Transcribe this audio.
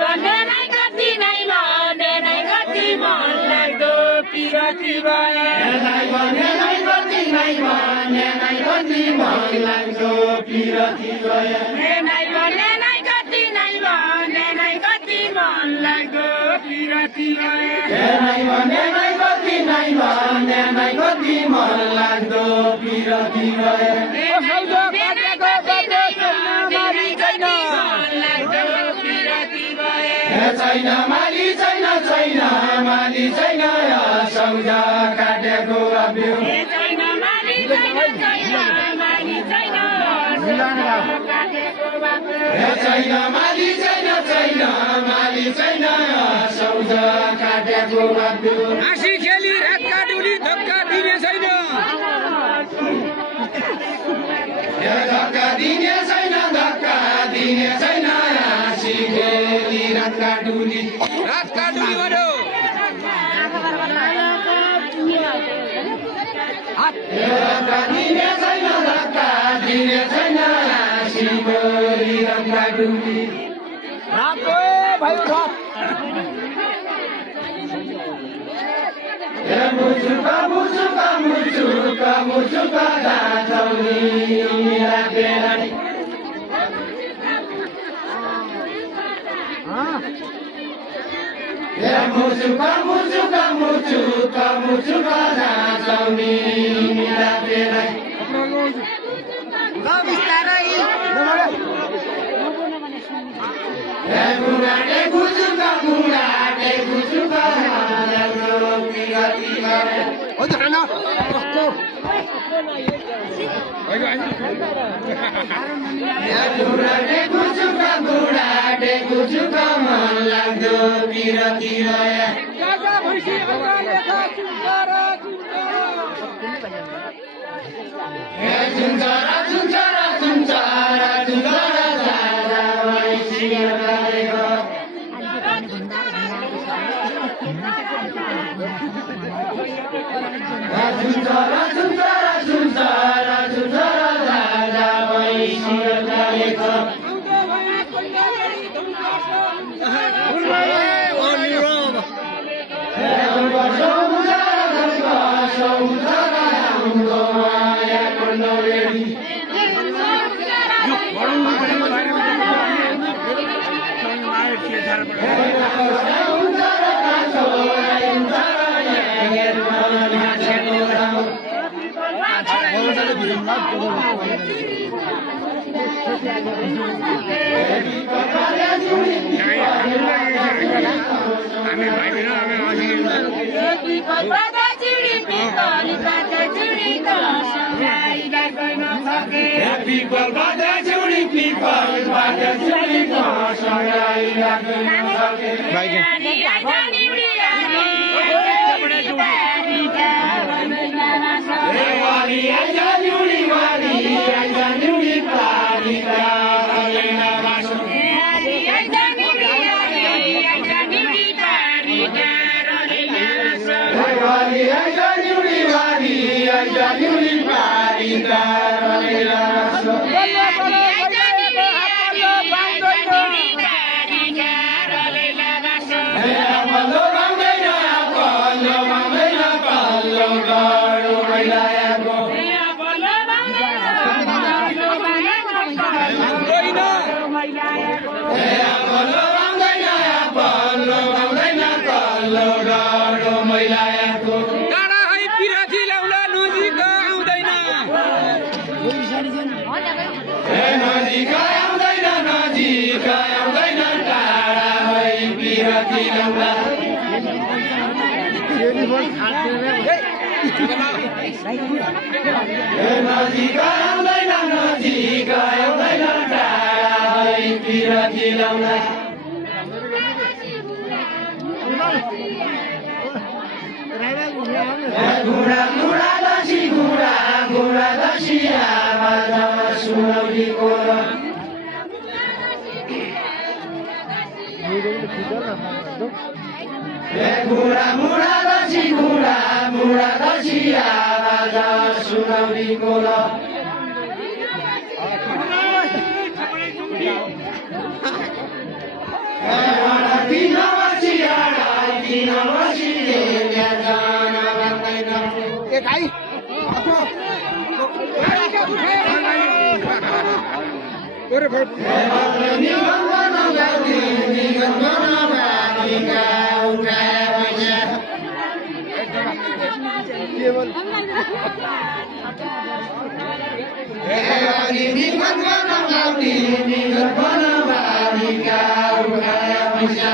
भन्ने नै कति नै भन्ने नै कति मन लाग्दो पिरती भए भन्ने नै कति नै भन्ने नै कति मन लाग्दो पिरती भए नै भन्ने नै कति नै भन्ने नै कति मन लाग्दो पिरती भए भन्ने नै कति नै भन्ने नै कति मन लाग्दो पिरती भए छैन माली छैन छैन माली छैन सम्झ काटेको अभ्यू छैन माली छैन छैन माली छैन छैन माली छैन छैन माली छैन सम्झ काटेको अभ्यू हाँसी खेली रातका डुली धक्का दिने छैन धक्का दिने छैन धक्का दिने छैन हाँसी खेली रातका डुली भन्यो धक्का दिने छैन धक्का दिने छैन हाँसी खेली रातका डुली मुचुका मुचुका मुचुका मुचुका जान्छौनी मेरा बेलानी मुचुका मुचुका मुचुका मुचुका जान्छौनी मेरा बेलानी गुराटे गुजुका गुराटे गुजुका पिरती भए गुराटे गुजुका मन लाग्दो पिरती भए झुन्झरा झुन्झरा झुन्झरा झुन्झरा जाँदा भैँसिया गरेको झुन्झरा झुन्झरा झुन्झरा झुन्झरा जाँदा भैँसिया गरेको समुद्र हाम्रो मायाको नौरेडी घुडा घुडा दसी घुडा घुडा दसी आवाज सुनौलीको घुडा घुडा दसी घुडा घुडा दसी आवाज सुनौलीको ल निगम गाउटी निगम बालिका उठाए पैसा निगम गाउटी निगम बालिका उठाए पैसा